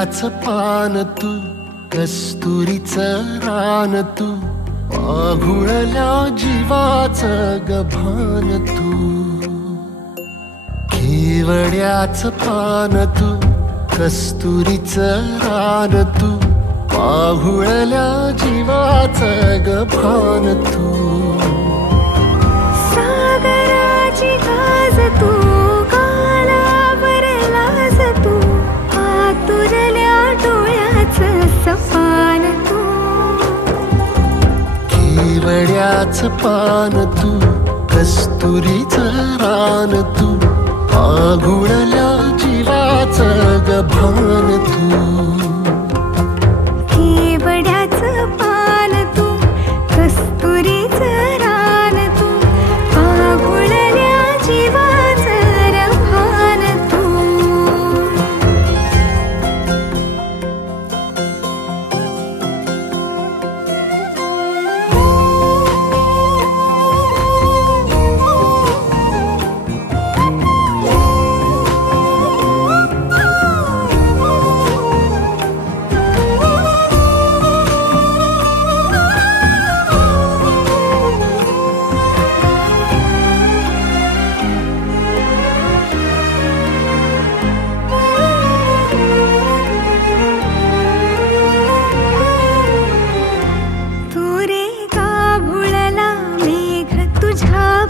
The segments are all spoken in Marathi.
केवड्याच पान तू, कस्तुरीचं रान तू, पाघुळल्या जीवाचं गभान तू. केवड्याच पान तू, कस्तुरीचं रान तू, पाघुळल्या जीवाचं गभान तू. सागराची गाज तू, गालावर लाज तू, आतुरल्या डोळ्याचं सपान तू. केवड्याच पान तू, कस्तुरीचं रान तू, पाघुळल्या जीवाचं गभान तू. केवड्याचं पान तू, कस्तुरीचं रान तू, पाघुळल्या जीवाचं रभान तू.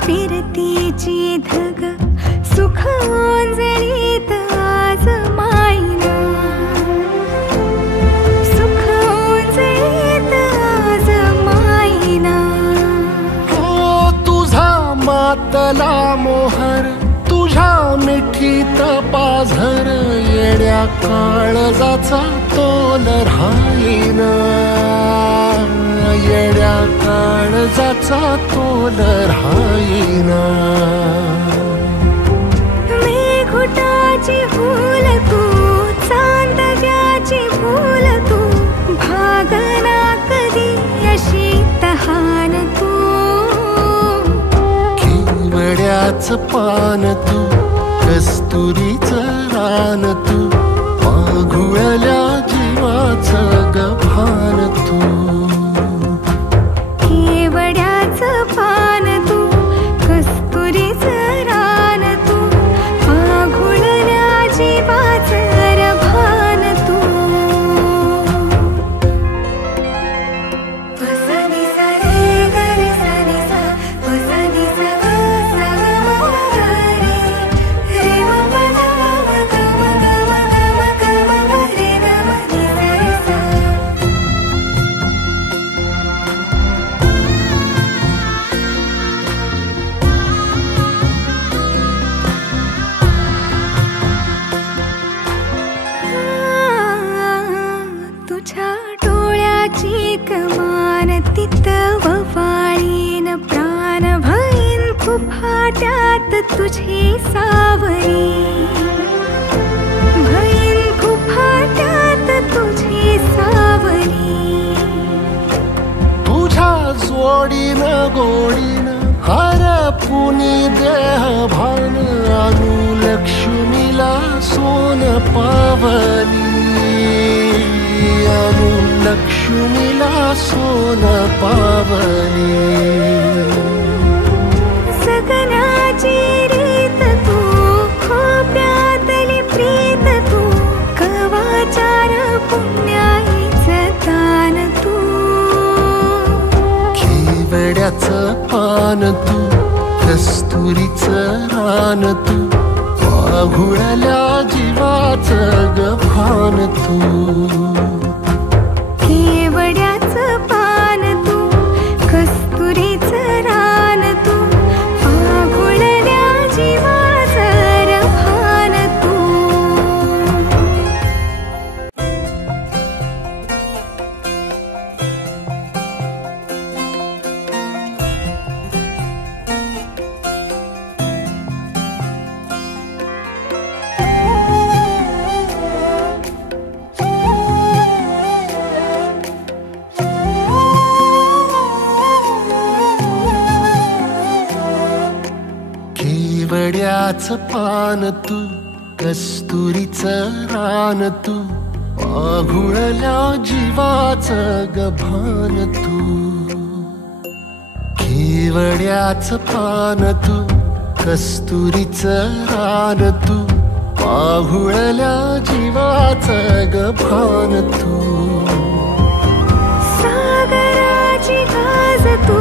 फिरतीची धग सुख ओंजळीत आज मायना, सुख ओंजळीत आज मायना. हो तुझा मातला मोहर, तुझ्या मिठीत पाझर, येड्या काळजाचा तोल राहीना, येड्या काळजाचा तोल राहीना. मेघुटाची भूल तू, चांदव्याची भूल तू, भागना कधी अशी तहान तू. केवड्याच पान तू, कस्तुरीचं रान तू, पाघुळल्या जीवाचं गभान तू. केवड्याचं पान तू, कस्तुरीचं रान तू, पाघुळल्या जीवाचं रभान तू. वसनी सा रे ग रे सा रे सा, वसनी सा ग सा ग म ग रे, रे म प ध म ग म ग म ग म ग म रे ग म नि सा रे सा. तुझ्या डोळ्याची कमान तिथं ववाळीन प्राण भईन फुफाट्यात तुझी सावरी, भईन फुफाट्यात तुझी सावरी. तुझ्या जोडीन गोडीन हरपुनी देह भान, अनुलक्ष्मीला सोन पावली, अनुलक्ष्मीला सोन पावली. सगनाची रीत तू, खोप्यातली प्रीत तू, कवाचार पुण्याईचं दान तू. केवड्याचं पान तू, कस्तुरीचं रान तू, पाघुळल्या जीवाचं गभान तू. केवड्याचं पान तू, कस्तुरीचं रान तू, पाघुळल्या जीवाचं रभान तू. केवड्याच पान तू, कस्तुरीचं रान तू, पाघुळल्या जीवाचं गभान तू, केवड्याचं पान तू, कस्तुरीचं रान तू, पाघुळल्या जीवाचं गभान तू, सागराची गाज तू,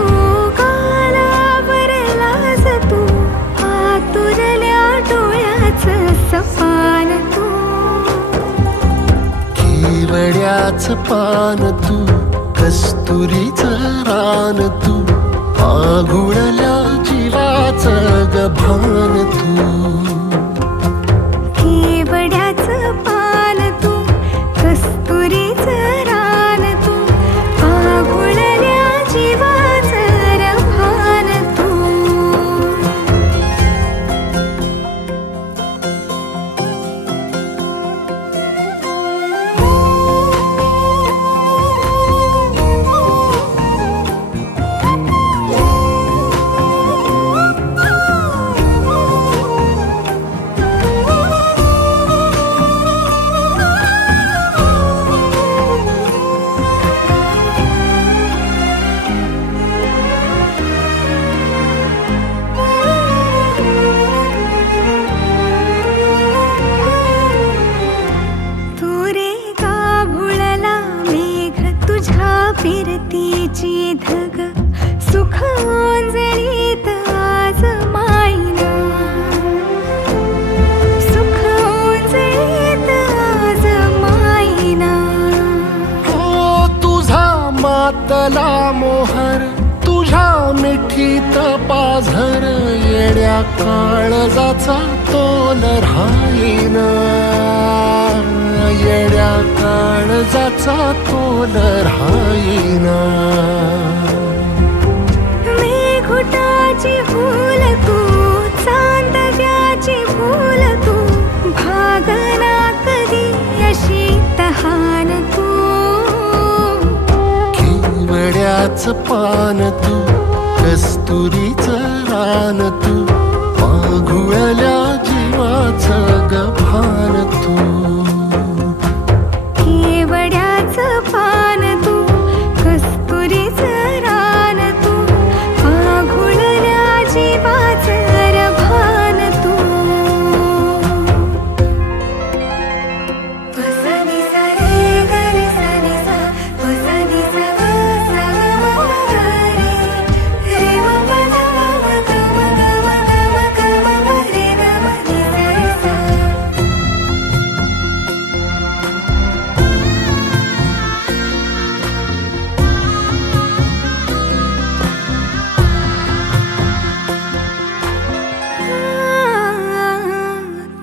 कालावर लाज तू, आतुरल्या डोळ्याचं सपान तू, केवड्याचं पान तू, कस्तुरीचं रान तू, पाघुळल्या जीवाचं गभान तू, केवड्याचं पान तू, कस्तुरीचं रान तू, पाघुळल्या जीवाचं रभान तू. फिरतीची धग सुख ओंजळीत आज मायना, सुख ओंजळीत आज मायना. हो तुझा मातला मोहर, तुझ्या मिठीत पाझर, येड्या काळजाचा तोल राहीना, येड्या काळजाचा तोल राहीना. मेघुटाची फूल तू, चांदव्याची फूल तू, भागना कधी अशी तहान तू, केवड्याचं पान तू, कस्तुरीचं रान तू, पाघुळल्या जीवाचं गभान तू, केवड्याचं पान तू, कस्तुरीचं रान तू, पाघुळल्या जीवाचं रभान तू. पसनी सा रे ग रे सा नि सा, पसनी सा ग सा ग म ग रे, रे म प ध म ग म ग म ग म ग म रे ग म नि सा रे सा.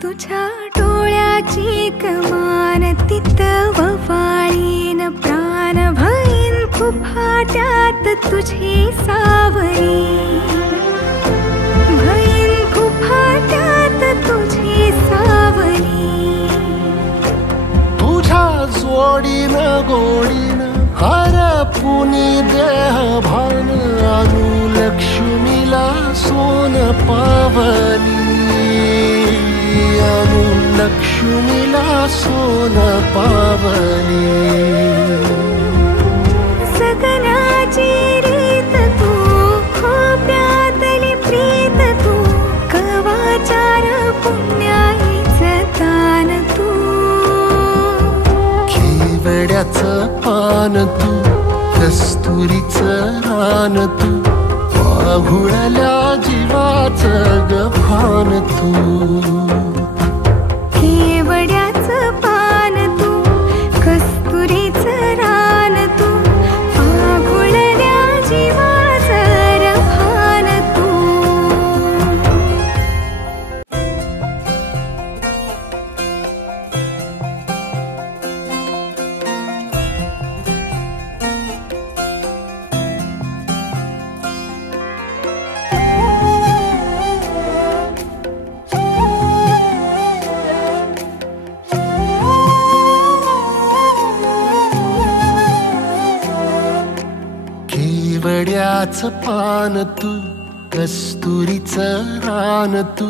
तुझ्या डोळ्याची कमान तिथं ववाळीन, प्राण भईन फुफाट्यात तुझी सावरी, भईन फुफाट्यात तुझी सावरी. तुझ्या जोडीनं गोडीनं हरपुनी देह भान, अनुलक्ष्मीला सोन पावली, अनुलक्ष्मीला सोन पावली. सगनाची रीत तू, खोप्यातली प्रीत तू, कवाचार पुण्याईचं दान तू, केवड्याचं पान तू, कस्तुरीचं रान तू, पाघुळल्या जीवाचं गभान तू, केवड्याचं पान तू, कस्तुरीचं रान तू, पाघुळल्या जीवाचं रभान तू. केवड्याचं पान तू, कस्तुरीचं रान तू,